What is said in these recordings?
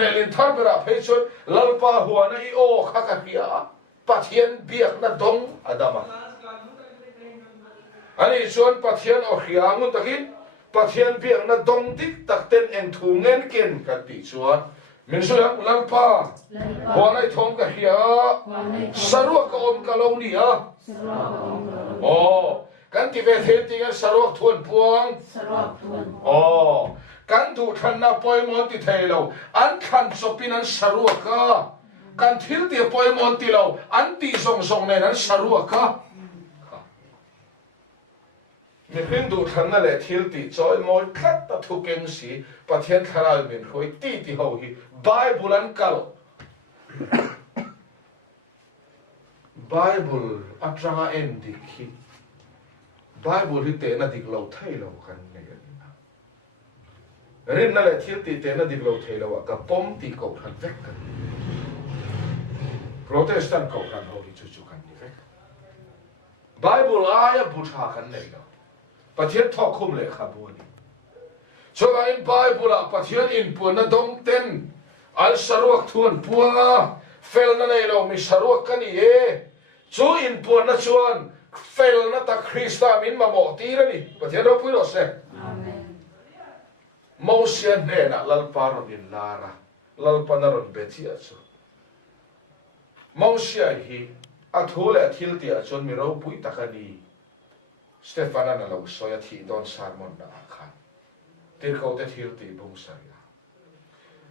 nelin thar bera pheichon lalpa huana I o khakapia pathian biak na dong adama ani chuan pathian o khiangun takin pathian biak na dong dik takten eng thungen ken kan ti chuan min sulang lalpa huanai thong ka hia sarua ka om ka lo ni a o kan ti ve the ti ga sarua thuan puang o kan tu than na poi mon ti thei lo an khan chopin an sarua ka kan thil ti poi mon ti lo an ti song song ne an sarua ka mi hindu than na le thil ti choi moi khat ta thu ken si pathian tharal min khoi ti ti ho hi bible an kal bible atranga en dikhi bible hi te na dik lo thai lo kan ne rin na le thil ti te na dik lo thai lo ka pom ti ko than vek kan protestant ko kan ho hi chu chu kan ni vek bible aya butha kan nei lo pathian thok khum le kha bu ni so in bible a pathian in pu na dong ten al saruak thuan puanga fel na nei lo mi saruak kan ni e chu in pu na chuan fel na ta krista min ma mo ti ra ni pathian ro pui ro se amen Mosian ne na lalpa ron in lara lalpa na ron beti a chu Mosia hi a thule thil ti a chon mi ro pui takani Stefana na lo soya thi don sermon na khan tir ko te thil ti bung saria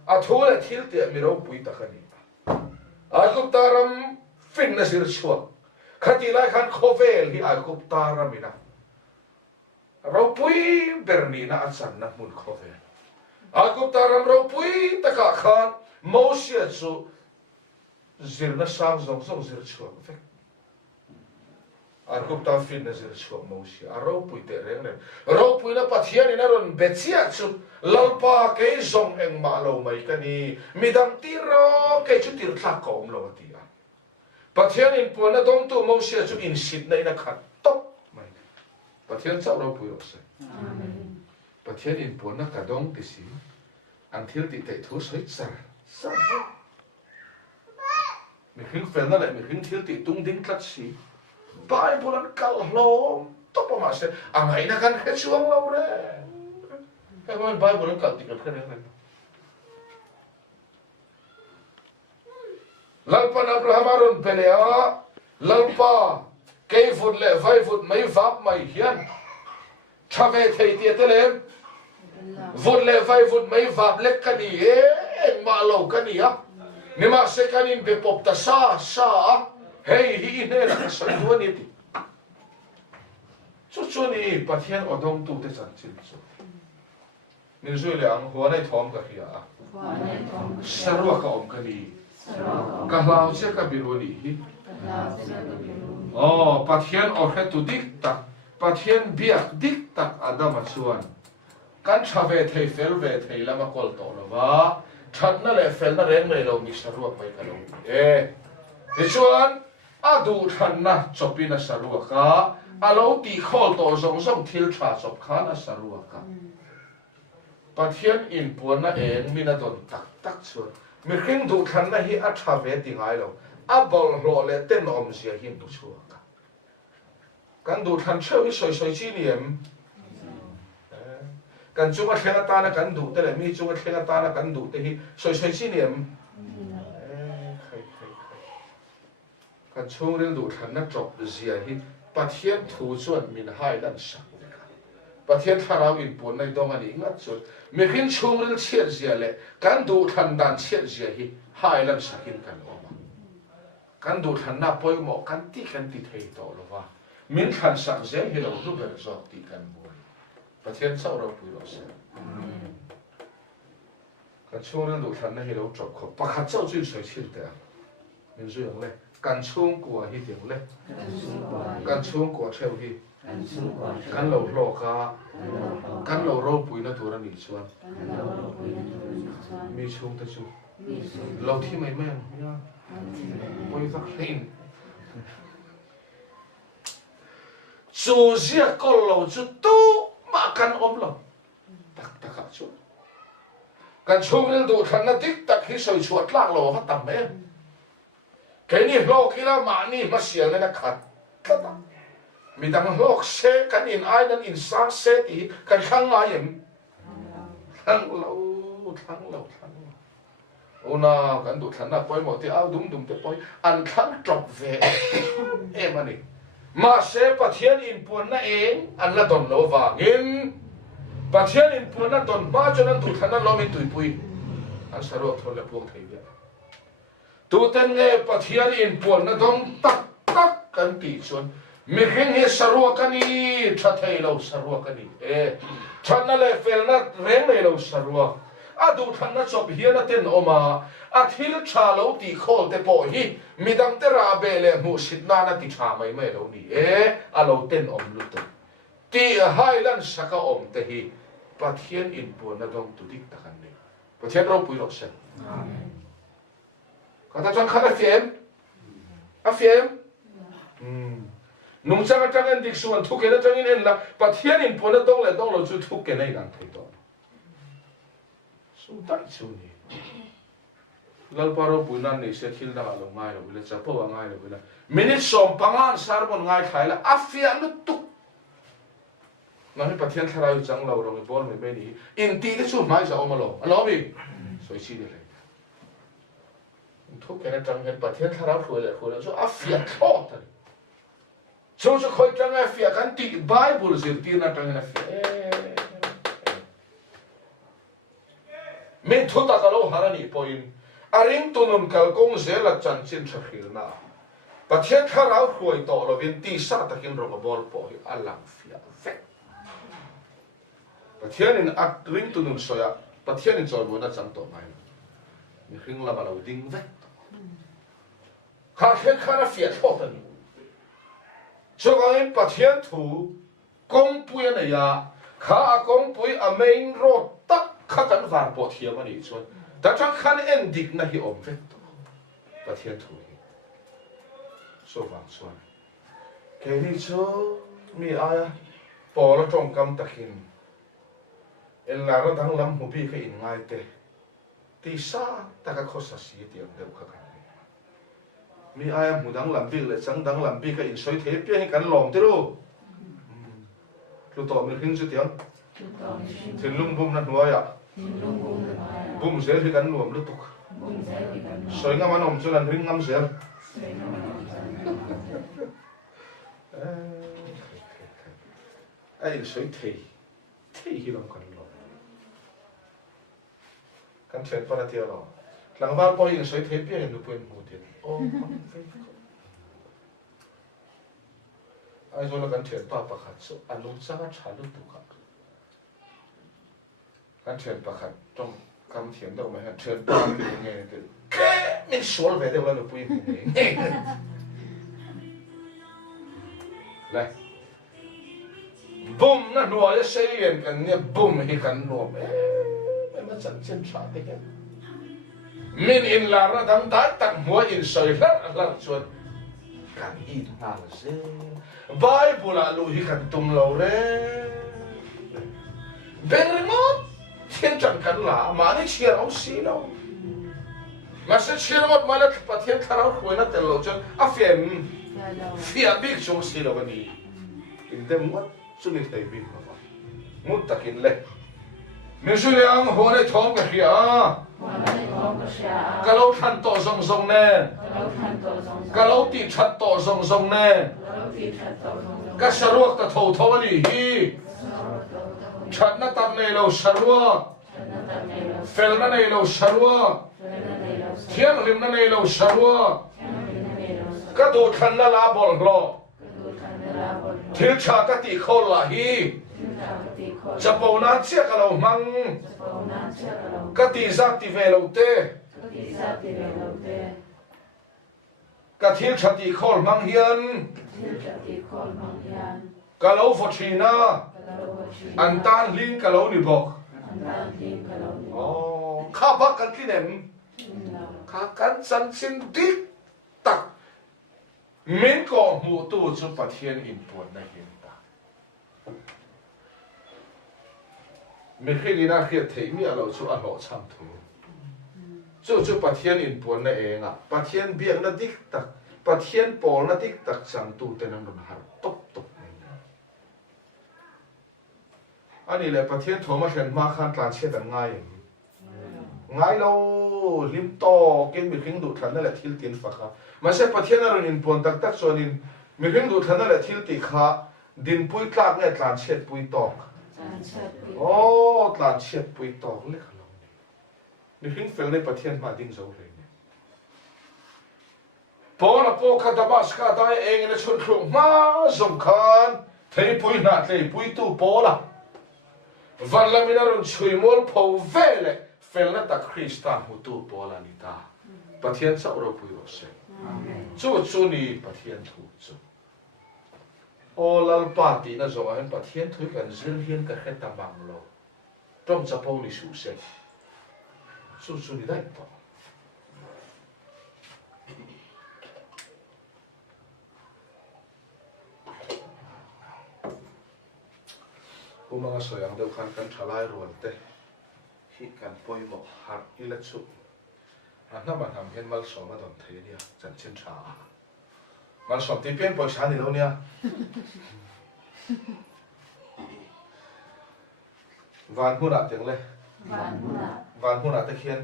a thule thil ti mi ro pui takani a kup taram fin na sir chua khati lai khan khovel hi a kup taram ina ro pui berni na achan na mun khovel a kup taram ro pui taka khan Mosia chu zir na sang zong zong zir chua ve ar kup ta fin na zir chua Mosia a ro pui te reng ne ro pui na pathian ina ron bechia chu lalpa ke zong eng ma lo mai kani midang ti ro ke chu tir thla kom lo ti a pathian in pu na dong tu Mosia chu in sit na ina khat top mai pathian chau ro pui ro se amen pathian in pu na ka dong ti si until ti te thu soi char sa mi khing fel na le mi khing thil ti tung ding tlat si bible an kal hlom to pa ma se angai na kan khe chuang lo re he man bible an kal ti kan khe ne lalpa abraham aron pelea lalpa ke fut le vai fut mai vap mai hian thave thei ti tele vut le vai fut mai vap le kani e ma lo kani a Nima se kanin be pop ta sa hey hi ne la sa du ni ti chu ni pathian odong tu te chan chin chu min zui le ang huan ai thom ka hia sarwa ka om ka ni ka lau che ka biru ni hi oh pathian or he tu dik tak pathian biak dik tak adama chuan kan thave thei fel ve thei lama kol to lo wa Thật nó lại phèn nó rèn này đâu mi saruak mai ka đâu e chuan a du than na chopi na saruak ka a lo ti khol to zong zong thil tha chop kha na saruak ka pathian in puan na eng mi na don tak tak chuan mi khing du than na hi a tha ve ti ngai lo a bol ro le ten om sia hin tu chuak ka kan du than cheu hi soi soi chi niam kan chunga thlenga ta na kan du te le mi chunga thlenga ta na kan du te hi soi soi chi niam kan chung rel du than na chop zia hi pathian thu chuan min hai dan sa pathian tharau in pun nai dong ani ngat chu mi khin chung rel chiat zia le kan du than dan chiat zia hi hai lan sa hin kan oma kan du than na poi mo kan ti thei to lo wa min khan sak zel hi lo ru ber zo ti kan pathian sau ro pui ro se kan chung rel du than na hi lo chop kho pakhat chau chin soi chil te min zui ang le kan chung kwa hi ding le kan chung kwa theu hi kan lo lo ka kan lo ro pui na tur ani chuan mi chung ta chu lo thi mai men ya poi va hin chu zia kol lo chu tu ma kan om lo tak tak chu กันช่วงนี้ดูทันนะติ๊กตักที่สวยชวดลากโลเขาต่ำไหมแค่นี้โลกที่ละมานี่มาเสียเลยนะขัดก็ต้องมีแต่โลกเสกกันอินไอ้นั่นอินสร้างเสกอีกันข้างไงอย่างทั้งเราโอ้น่ากันดูทันนะปล่อยหมดที่เอาดุมที่ปล่อยอันทั้งจบเวมันนี่มาเสพประเทศอินปวนนั่นเองอันละตนโลวางินประเทศอินปวนนั่นตนมาจนนั้นดูทันนั้นเราไม่ตุยปุยอันสรุปทนและพวกไทยเนี่ยตัวเต็นเงยประเทศอินปวนนั่นต้องตักกันตีส่วนมีเรื่องสรุปกันนี่ชัดให้เราสรุปกันนี่ชัดนั่นเลยเฟลนั่นเร่งเลยเราสรุปดูทันนั้นจบเฮียนั่นเต็นออกมาที่ละชาเราตีโคตรแต่พอฮีมีดังเตราเบลมูสิตนานั่นติชาไม่เรานี่เราเต้นอมลุตตีให้ลันสักอมแต่ฮีประเทศอินปวนนั่นต้องตุดิกตะกันนี่ประเทศเราปุยหรอกเช่นก็ถ้าจังขันเฟียมนุ่งจังจังเงินดิกส่วนทุกเงินจังเงินละประเทศอินปวนนั่นต้องเลยต้องเราจุดทุกเงินในการไทยตัวสุดท้ายสุดนี่เราพอเราปุยนั่นนี่เสร็จที่เราลงง่ายเราเลยจะพูดว่าง่ายเราเลยมินิสอมปังงานสารมันง่ายขายละอัฟเฟียนุตุกนั่นเป็นประเทศที่เราจังเราไม่บอลไม่ดีอินทีที่สุดไม่จะเอามาลงอะไรบีสวยชีเลยทุกอย่างจังเห็นประเทศที่เราคุยเลยsoอัฟเฟียทอดเลยsoจะคอยจังอัฟเฟียกันตีไบเบิลสิตีนั่นจังอัฟเฟียไม่ทุกตะกันเราหานี่พอยอาริงตุนุนกัลกงเซลจันชินชักฮิลนาประเทศที่เราคุยต่อเราเป็นตีสัตกินรบบอลพอยอัลลังฟิอาเฟประเทศนี้อัดริงตุนุนสอยประเทศนี้จอดบนนั้นจังต่อไปมีริงละมาเราดิ้งเวทข้าเห็นข้าเฟียทอดนี่ช่วงนี้ประเทศถูกกงปุยเนี่ยข้ากงปุยอเมริกาตักข้ากันวางปอดเทียมันอีกส่วนแต่ถ้าขันเอ็นดิกนะฮิอมเวทประเทศถูกสว่างส่วนแค่นี้ชัวมีอะไรปอละจงกำตะกินเอ็นลาเราทั้งลำหูพี่ก็อินง่ายเตะตีซาตะก็ข้อสัสีเตียงเดียวกันมีอะไรหูดังลำพี่เลยสังดังลำพี่ก็อินสวยเทปยังกันหลอมเตรู้รู้ต่อมีขึ้นสุดเตียงถึงลุงบุ้มนั่นหัวอ่ะบุ้มเสียที่กันรวมรู้ตุกสวยงามมันอมส่วนนั้นถึงงามเสียไอ้สวยที่ฮิลล์กันหรอกันเชิญปนเทียหรอหลังบ้านพอยิงสวยเทปยังดูเป็นหูเดียโอ้ไอ้ส่วนกันเชิญป้าประคัตสุอนุสาวรีย์ชาลุตุกกันเชิญประคัตจงคำเถียงได้ไหมฮะเชิญป้าเป็นยังไงกันแค่ไม่สวยไปได้วันละปุยเลยบุ้มนั่นรัวจะเสียนกันเนี่ยบุ้มให้กันรวมไม่มาจันเส้นชาติกันมินอินลาระดังได้ตั้งหัวอินสอยละชวนกันอินมาละเสียไบเบิลอาลูฮิกันตุมเราเร่เบงริมอดเทียนจันกันละมาได้เชียร์เอาสีเรามาเชียร์หมดมาแล้วประเทศที่เราคุยนั่นแต่เราจนอาเฟียนบิ๊กชงสีเราวันนี้อินเดมวัดสุนิทัยบิ๊กมาฟังมุดตะกินเลยมิสุริยังหัวในท้องกระเฮียกะเราทันโตทรงแน่กะเราตีชัดโตทรงแน่กะสรวกตะโถทวันนี้ฮีชัดนัตตับในเราสรวกเฟลนั่นในเราสรวกเทียงริมนั่นในเราสรวกกะดูทันนาลาบอลโลทิลชากติโคลาฮีจะปนาเชียกเรามังกติซักติเวลเตกทิลชติโคลมังเฮียนกะเราฟอชีนาอันตันลิงกะเรานิบอกข้าพักกันที่ไหนข้ากันสันสินดิตักมินก็มูตูจุประเทศอินปวนในเห็นตา mi khi đi na khi thấy mi alo chú alo chăm thu chú bắt thiên in buồn na eng à bắt thiên biếng na dik tak bắt thiên bol na dik tak chăm tu tên anh har top top anh ấy là bắt thiên thô mà hiện ma khan tlan chết anh ngay lâu lim to cái mi khi đủ thằng là thiếu tiền phật mà sẽ bắt thiên là in buồn tak tak cho nên mi khi đủ thằng là thiếu tiền khá din pui tlak nghe tlan chết pui to tlan chết pui to lấy khăn ni hin fel nei pathian ma ding zo re ne po na po kha Damascus dai eng na chun khung ma zom khan thei pui na tlei pui tu po la van la mina ron chui mol pho vele fel na ta Christa hu tu po la ni ta pathian sa ro pui ro se chu ni pathian thu chu olal party na zo han pathian thui kan zil hian ka khet ta bang lo trong cha po ni su se su ni dai to mga soyang deuh khan kan thalai rual te hi kan poimo har ila chu na man ham hen mal so ma don thei nia chan chen tha mal so ti pen poisa ni lo nia van huna teng le van huna te khian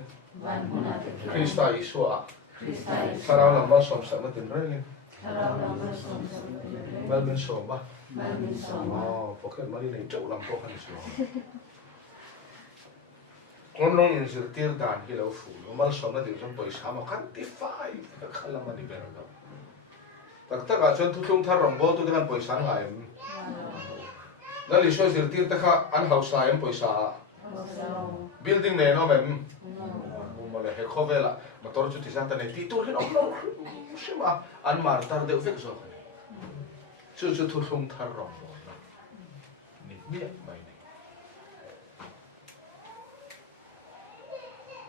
Krista Isua sarau lam mal som sa ma tin re mal min som ba pocket money này trâu làm khó khăn rồi con nó nhìn sự tiêu đàn cái lâu phủ nó mal sống là điều trong bồi sao mà khăn tí phai khăn làm gì vậy đâu tất cả chuyện thu chung thar rong bol tu dengan bồi sáng lại đó là số sự tiêu tất cả ăn hậu sai em bồi sa building này nó mềm mà lại hay khó về là mà tôi chút thì sang tên này tí tôi cái nó xem mà ăn mà tar đều việc rồi chú thu chung thar rong biết mày này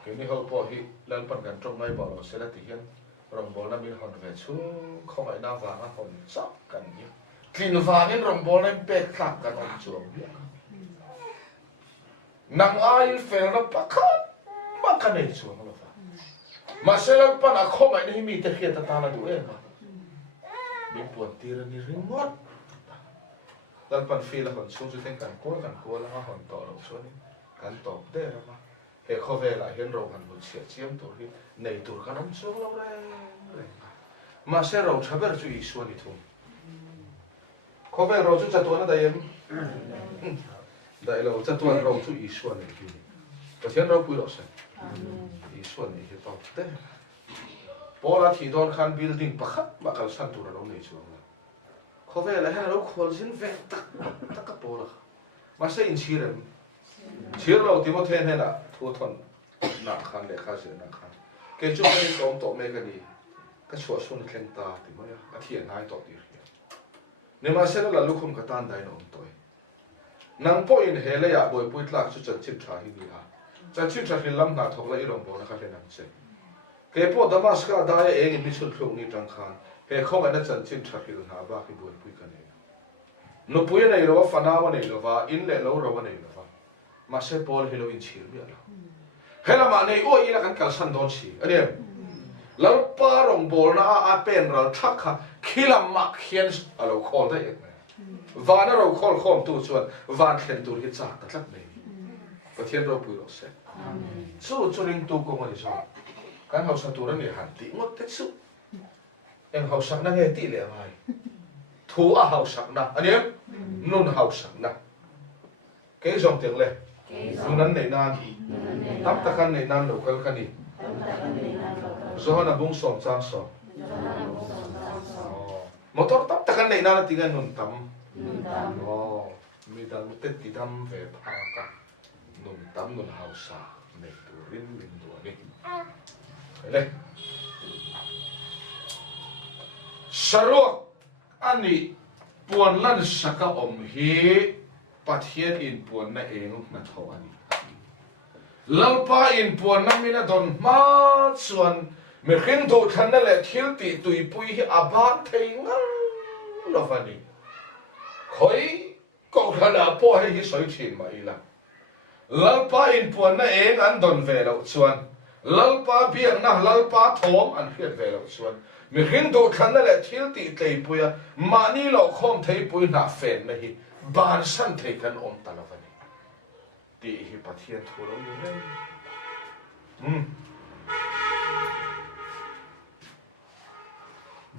cái này hậu bỏ hi lần phần gần trong ngay bảo nó sẽ là thể hiện rồng bò nó bị hòn về xuống không phải nào vàng nó hòn sắp cần nhiều kinh vàng nên rồng bò nó bẹt khạc cần ông chuồng nằm ai phải nó bắt khát mà cái này chuồng nó phải mà sẽ là phần à không phải này mi thể hiện ta là đủ em mà bị buồn tiền đi riêng ngót lần phần phi là hòn xuống dưới tên cắn cố là hòn tỏ đầu xuống cắn tỏ đây là mà hệ khó về lại hiện rồi hòn một chiếc chiếm tổ đi này tổ cái nắm xuống lâu đấy mà sẽ rồi chả biết chú ý xuống đi thôi khó về rồi chú chặt tuần nó đây em đại lâu chặt tuần rồi chú ý xuống này kì và hiện rồi quý độ sẽ ý xuống này thì tỏ đây bỏ ra thì đón khăn building bạc mà cả sân tổ là này xuống khó về là hay là lúc khôn xin về tắc cái bộ là mà sẽ in chia rồi chia rồi thì một thiên hay là thua thuần nặng khăn để khai sự nặng khăn cái chỗ này tóm tóm mấy cái gì cái chỗ xuống khen ta thì mới cái thiền hai tóm đi nếu mà sẽ là lúc không cái tan đại nông tôi nang po in he le ya boy puit lak chu chan chin tha hi ni ha chan chin tha hi lam na thok lai rong bo na kha le nang che ke po Damascus da ye eng mi chul khong ni tang khan he khong ana chan chin tha hi na ba ki boy pui ka ne no pui nei lo fa na wa nei lo va in le lo ro wa nei lo va ma se pol he lo in chir mi ala he la ma nei o i la kan kal san don chi ani lal pa rong bol na a pen ral thak kha khilam mak khian alo khol da ye vana ro khol khom tu chuan van thlen tur hi chak ta tlat nei pathian ro pui ro se chu ring tu ko ngani so kan hau sa tur ani han ti ngot te chu em hau sak na nge ti le mai thu a hau sak na ani em nun hau sak na ke jong tek le nan nei nan tap ta kan nei nan lo kal kani zo na bung som chang so motor tap ta kan nei nan ti gan nun tam mi dal te ti dam ve pha ka nun tam nun hau sa nei turin min do ni le sarok ani puan lan saka om hi pathian in puan na eng na tho ani lalpa in puan na mina don ma chuan me khin do than na le thil ti tui pui hi aban thei ngal lovani khoi ko khala po hi soi thin mai la lalpa in puan na eng an don ve lo chuan lalpa biang na lalpa thom an hiat ve lo chuan mi hring do khan na le thil ti tlei puya mani lo khom thei pui na fen na hi ban san thei kan om talavani ti hi pathian thu lo ni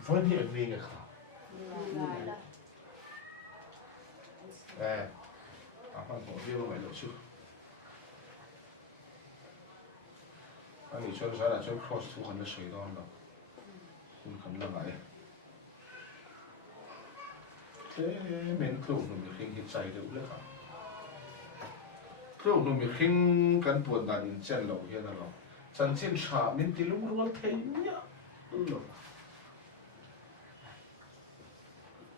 voi ni an ni nga kha man bo dia lo lo chu ani chuan sa la chuan cross thu kan na soi don lo kun kan la ngai men klo nu mi hring hi chai de ule kha klo nu mi hring kan puan dan in chen lo hian a lo chan chin tha min ti lung rual thei nia lo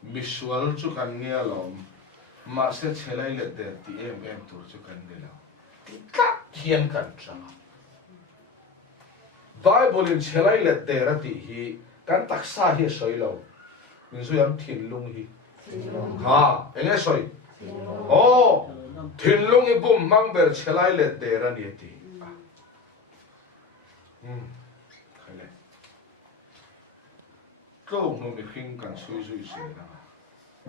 misual chu kan ngia lo ma se chelai le de ti em tur chu kan de lo ti ka hian kan tra Bible in chelai le de ra ti hi kan taksa hi soi lo min su yam thin lung hi ha enge soi thin lung i bum mang ber chelai le de ra ni ti khale ko no mi khing kan sui se na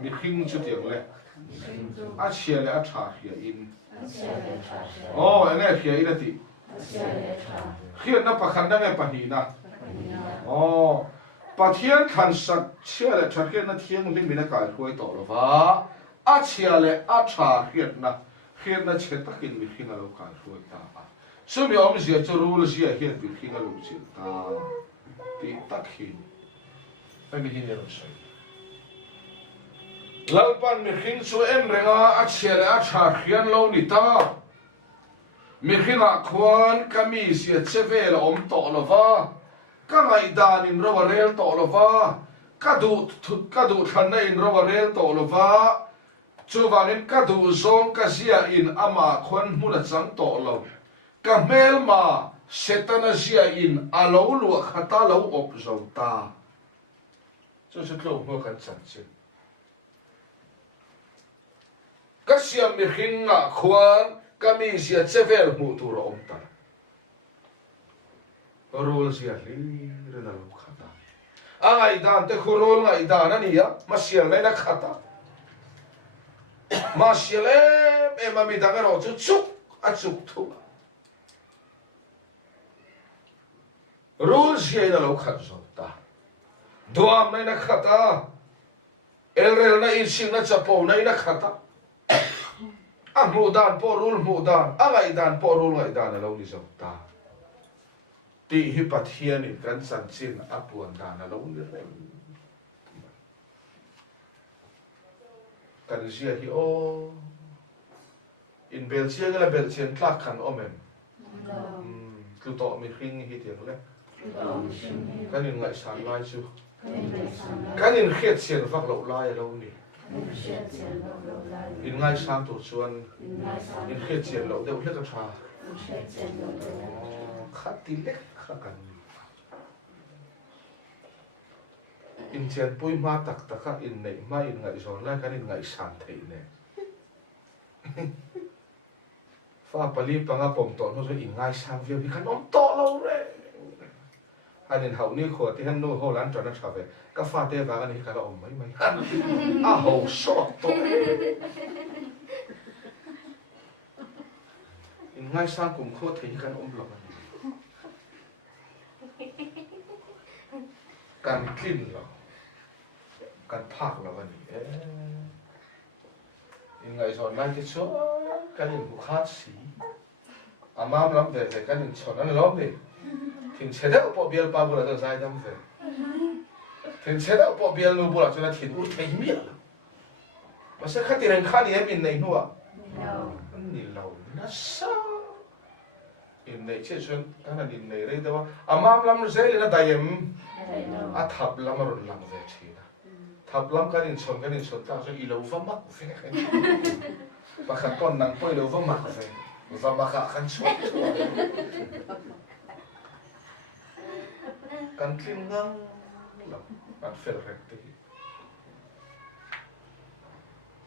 mi khing chu tiang le a chia le a tha hia in enge hia in ti khian na pakhan na nge pahi na pathian khan sak chia le thakhe na thiang lim mina kai khoi to lo wa a chia le a tha khiat na che takin mi khinga lo kai khoi ta so mi om zia chu rul zia hian bi khinga lo chin ta ti takhin ai mi hin lo sai lalpan mi khin chu em renga a chia le a tha khian lo ni ta mi khinga khwan kami sia chevel om to lo wa ka ngai dan in ro rel to lo wa ka du than na in ro rel to lo wa chu wangin ka du zong ka zia in ama khwan hmuna chang to lo ka mel ma setana zia in alo lu khata lo op zo ta chu chu tlo mo kan chan chin ka siam mi khinga khwan kami sia chevel mu tur om ta rol sia li re na lo khata ai dan te khurol ngai dan ani ya ma sia le na khata ma sia le e ma mi da ga ro chu chu a chu thu rol sia na lo khat zo ta duam nai na khata el rel na in sing na chapo nai na khata mu dan po rul mu dan ngai dan po rul ngai dan lo ni zo ta ti hi pathian in kan san chin apuan dan lo ni re kan sia hi in bel sia la bel chen tlak khan omem tu to mi khing hi tiang le kan in ngai san lai chu kan in khiat chen vak lo lai lo ni in ngai sang tu chuan in khiat chen lo deuh hle ka tha khát tí lek khá cần in chen pui ma tak taka in nei ma in ngai zon lai kan in ngai san thei ne fa pali panga pom to no so in ngai sang vi kan om to lo re hanin hau ni kho ti han no ho lan tron na thave ka fa te va kan hi ka om mai a ho so to in ngai sang kum kho thei kan om lo kan clean lo kan phak lo ani in ngai zon lai ti cho kan in bu khat si amam lam ve ve kan in chon an lo ni tin che da po bial pa bu la da sai dam ve tin che da po bial nu bu la chona tin u thei mi la ma se khat ren khan ye min nei nuwa ni lo na sa in nei che chon kan in nei re da amam lam ze le na dayem a thap lam ron lang ve thina thap lam kan in chon ta so I lo va mak ve pa khat kon nang poi lo va mak ve va ma kha khan chon kan tlim ngang lo kan fel rek te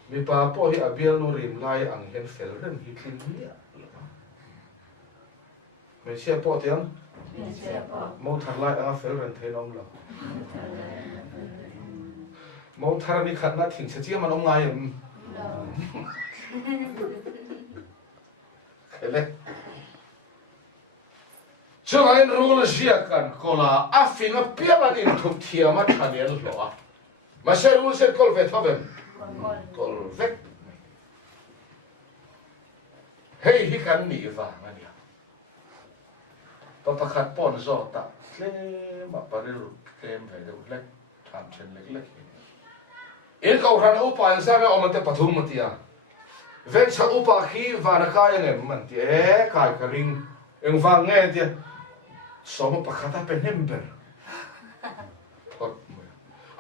mi pa po hi abial no rim lai ang hen fel ren hi tlim ni mấy xe po tiếng mong thằng lại anh phải rèn thế ông là mong thằng này khát na thỉnh sẽ chia mà ông ngay cái này cho anh rule riêng cần có là áp phim nó biết là in thuộc thiam mà thành nhân lo mà sẽ rule sẽ call về thôi call về hey hi kan ni va ngania to ta khat pon zo ta tle ma paril kem ve de lek tham chen lek lek in kau ran upa sa ga omate pathum matia ven sa upa khi va na ka yang man ti e kai ka ring eng va nge ti so ma pakhata pe nember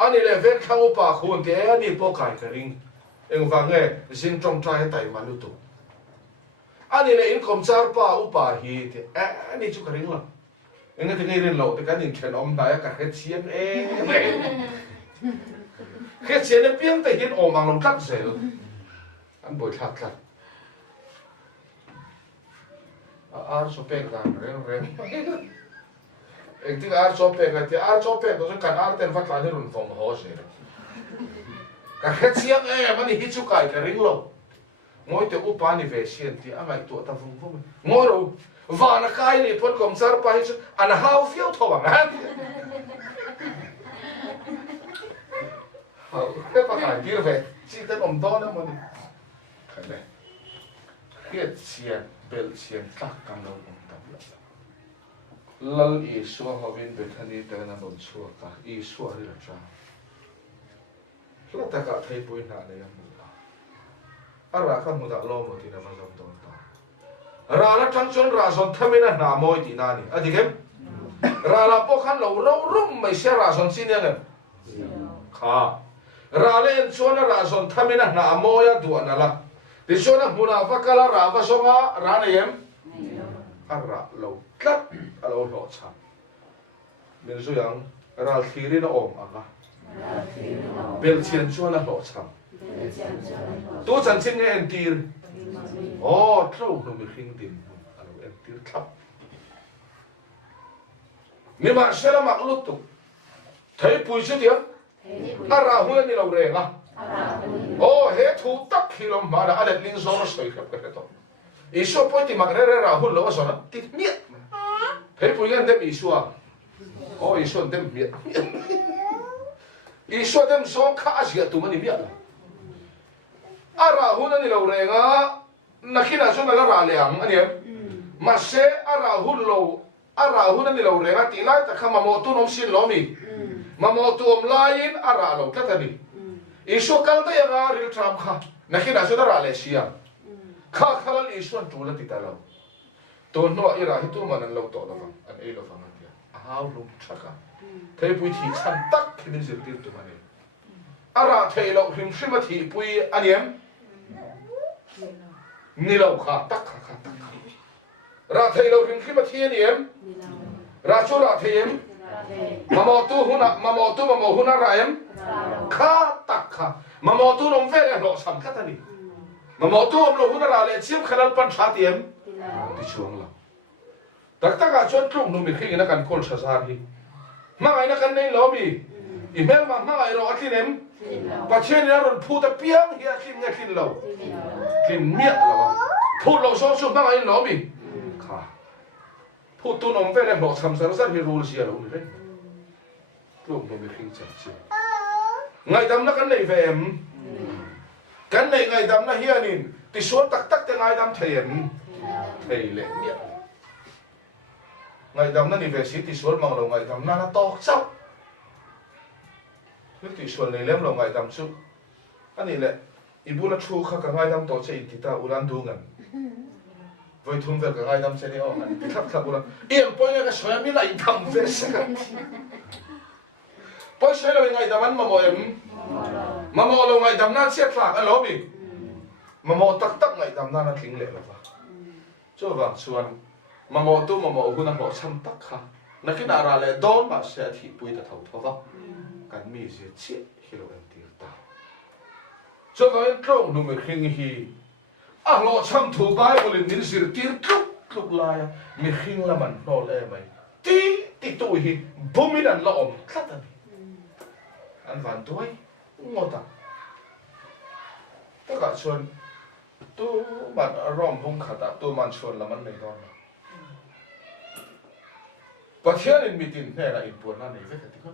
ani le ven khang upa khun ti e ani po kai ka ring eng va nge sin trong trai tai ma lu tu anh này in công char pa upa hi thì anh ấy chụp cái ring lo anh ấy thì ngay lên lầu thì cái nhìn chuyện ông đại cả hết chiến hết chiến nó biến tới hiện ôm bằng lòng cắt rễ anh bồi thật thật ar sopek dan reng anh tiếng ar sopek thì ar sopek đó cần ar tên phát lại thì run phong hồ rễ cả hết chiến anh ấy chụp cái ring lo ngồi từ upa ni về xiên thì anh ấy tụi ta vùng vùng ngồi rồi và nó khai ni phun công sar pa hết anh hao phiêu thầu bằng anh cái phát tài kia về chỉ tên ông đó nữa mà đi cái này khiết xiên bel xiên tắc cam đâu cũng tập lại lal ý xua họ viên về thân đi tới là bồn xua cả ý xua đi là sao lúc ta cả thấy bùi nà này ara kan muda lo mo ti na ma zom ton ta ra la tang chon ra zon thamina na moi ti na ni adigem ra la po khan lo ro rum mai se ra zon sin yang kha ra len chon ra zon thamina na moya du na la ti chon na munafaka ra va songa ra na yem ara lo tlat alo lo cha min zu yang ra thiri na om aga bel chen chon na lo cha tôi chẳng xin nghe anh tir trâu nó mới khinh tiền anh tir thấp nhưng mà sẽ là mặc lút tục thấy bùi chứ tiếng ra huy ni lâu rèn à hết thu tắc khi lòng mà đã ăn linh số nó sấy khắp cái đó ý số bôi thì mặc ra huy lâu rồi nó tít miết thấy bùi anh đem ý số à ý số đem miết ý số đem số khá gì tụi mình miết ara hun ani lo renga nakina so na ra leang ani ma se ara hun ani lo renga ti lai ta khama mo tu nom sin lo mi ma mo tu om lain ara lo ta ni iso kal ta ya ril tram kha nakina so na ra le sia kha khalal iso tu la ti ta lo to no ira hi tu man lo to da an e lo fa man dia how lu chaka thei pui thi chan tak khi ni zir tir tu mani ara thei lo hrim shima thi pui aniem ni lâu khá tắc ra thầy lâu hình khi mà thiên yếm ra chỗ ra thầy yếm mà mò huna ra yếm khá tắc khá mà mò tu nông về lộ sắm khá tani mà mò tu ông lộ huna ra lệ chiếm khả năng pan sát yếm đi chuông lâu tắc tắc à chốn trông nông mình khi nó cần côn sa sa đi mà ai nó cần nên lâu bì email mà ai rồi khi ném và trên nó rồi phụ tập piang hiện khi nghe khi lâu khi miết là phụ lâu số số mang ai lâu bì khá phụ tu nông về này lộ sắm sắm sắm hiru là gì lâu này lúc nó mới khi chặt chiu ngày đâm nó cái này về em cái này ngày đâm nó hiền nín thì số tắc tắc thì ngày đâm thầy em thầy lệ miết ngày đâm nó đi về xí thì số mong lâu ngày đâm nó to sâu thì số này lem lâu ngày đâm số anh này lệ ibu na chu kha ka ngai dam to che tita ulan du ngan voi thum ver ka ngai dam che ni o ngan thap thap ulan em poi nga soya mi lai tham ve sa poi sai lo ngai dam an ma mo em ma mo lo ngai dam nan se thak a lo bi ma mo tak tak ngai dam nan thing le lo ba cho va chuan ma mo tu ma mo hu na mo cham tak kha na ki na ra le don ba se thi pui ta thau tho va kan mi se chi hi lo an tir ta cho vậy trâu nó mới khinh hi lo chăm thủ bài của linh nín sir tir trúc tluk lai mi khing la man nol e mai ti tu hi bumin an la om thlat an van tuai ngota ta ka chuan tu man rom bung khata tu man chuan la man nei don pathian in mitin ne la in pur na nei ve ka ti ka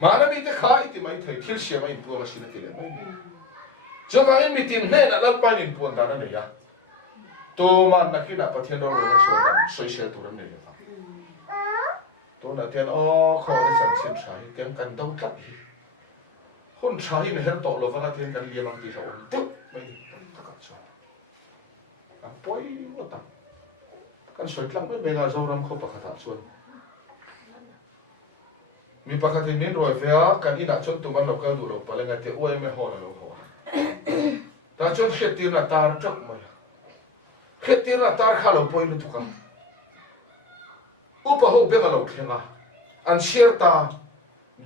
ma na mi te khai ti mai thei thil sia mai in pur ma sin ti le mai cho ka in mitin ne na lal pan in pur da na nei ya tu man na ki na pathian ro na chuan soi sia tu ram nei ya tu na tian o kho de san sim sai kem kan dau tlat hi hon sai me her to lo va ka tian kan liam ang ti sa on tu mai ta ka chuan a poi o ta kan soi tlang mai me ga zo ram kho pa kha ta chuan mi pakhatin min roi vea kan ina chon tuman lo ka du lo palenga te oi me ho lo ho ta chon khetir na tar chok mai khetir na tar kha lo poi lu tu ka upa ho be ga lo khenga an share ta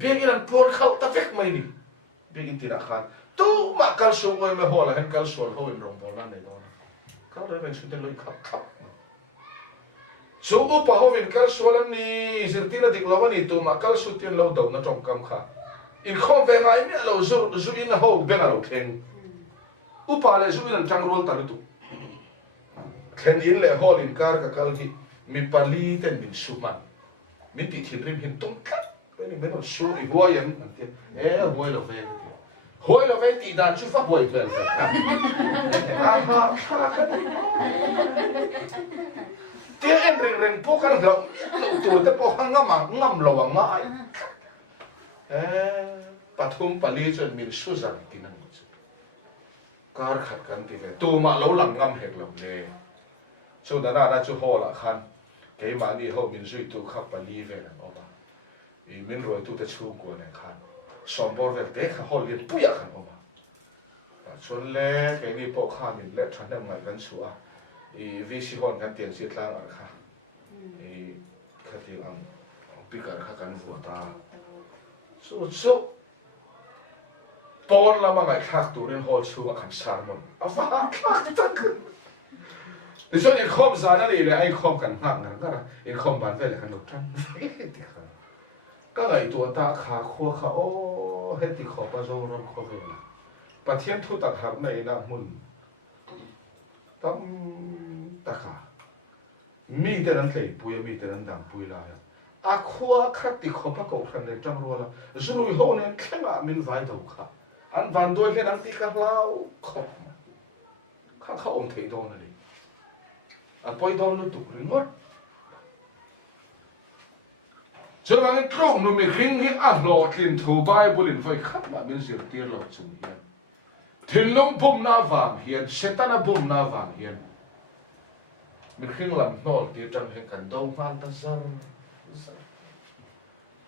begin an por khau ta vek mai ni begin tira khan tu ma kal so oi me ho la hen kal so ho in rong bol na nei do ka le ben su te lo khap khap so upa ho vin kal solan ni zirtina dik lawani tu ma kal sutin lo do na tong kam kha in khom ve ngai mi lo zu in ho be nga lo theng upa le zu in tang rol ta tu khen in le hol in kar ka kal ki mi pali ten min suman min ti thin rim hin tong khat pe ni men su i huai yan an ti huai lo ve huai lo ve ti dan chu fa huai vel tia en ring po kan lo tu te po hang ngam lo nga ai pathum pali chon min su zan tin an chu kar khat kan ti le tu ma lo lang ngam hek lo le chu da na chu ho la khan ke ma ni ho min zui tu kha pali ve la o ba i min ro tu te chu ko ne khan som bor ve te kha hol lin pu ya khan o ba chon le ke ni po kha min le than na ngai kan chu a i visi hon kan tiang si tlang ar kha i khati ang pikar kha kan vu ta so pon la ma ngai khak tu ren hol chu kan sarmon afa khak tak ni so ni khom za na le ai khom kan hak ngar ka in khom ban ve le kan lo tran ti kha ka ngai tu ta kha kho kha o he ti kho pa zo ron kho ve la pathian thu tak har nei na mun tam ta kha mi te ran tlei pui mi te ran dang pui la ya a khua khat ti kho pa ko khan le tang ro la zului ho ne khenga min vai do kha an van doi le nang ti ka lau kho kha om thei do na li a poi do lu tu ring ngot cho wang trong nu mi ring hi a lo tlin thu bible in voi khat ma min zir tir lo chung hian thil long bum na wang hian setana bum na wang hian mi khing lam nol ti tang he kan do man ta zar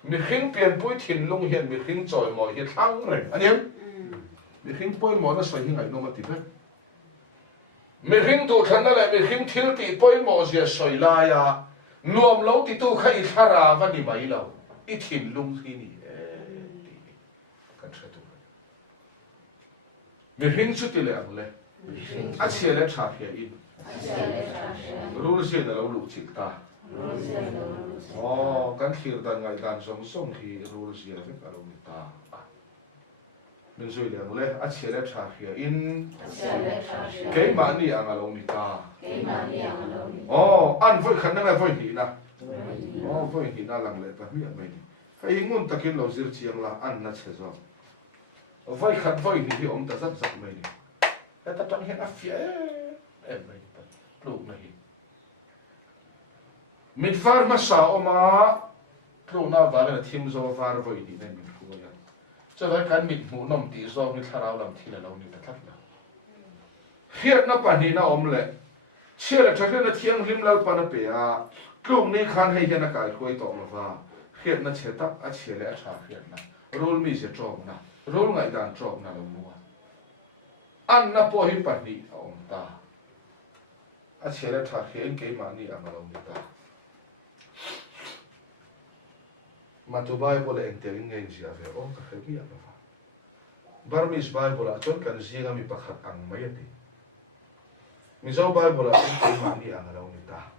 mi khing pian pui thin lung hian mi khing choi mo hi thang re aniam mi khing poi mo na soi hi ngai no ma ti pe mi khing tu than na le mi khing thil ti poi mo zia soi la ya nuam lo ti tu khai thara va ni mai lo I thin lung hi ni kan thra tu mi khing chu ti le ang le a che le tha phia in rul se da lo lu chik ta kan thir dan ngai dan som som hi rul se ve ka lo ni ta min zui le le a che le tha phia in ke ma ni ang lo ni ta an voi khan na voi ni na voi ni na lang le pa mi mai ni kai ngun takin lo zir chiang la an na che zo voi khat voi ni om ta zat zat mai ni ta tang hen a fia mai lu na hi min far ma sa oma lu na va le thim zo var voi ni nei min ku ya cho vai kan mit mu nom ti zo mi tharau lam thi la lo ni ta thlat na hiat na pa ni na om le chia la thakle na thiang lim lal pa na pe a klung ni khan hei hian a kai khoi to ma va hiat na che tak a che le a tha hiat na rol mi se trom na rol ngai dan trom na lo mu an na po hi pa ni om ta a che le tha hian ke ma ni a ma lo ni ta ma tu bible en te ngai ji a ve o ka he ki a va Burmese bible a chon kan zinga mi pakhat ang mai ati mizo Bible a in mani ang alaw nita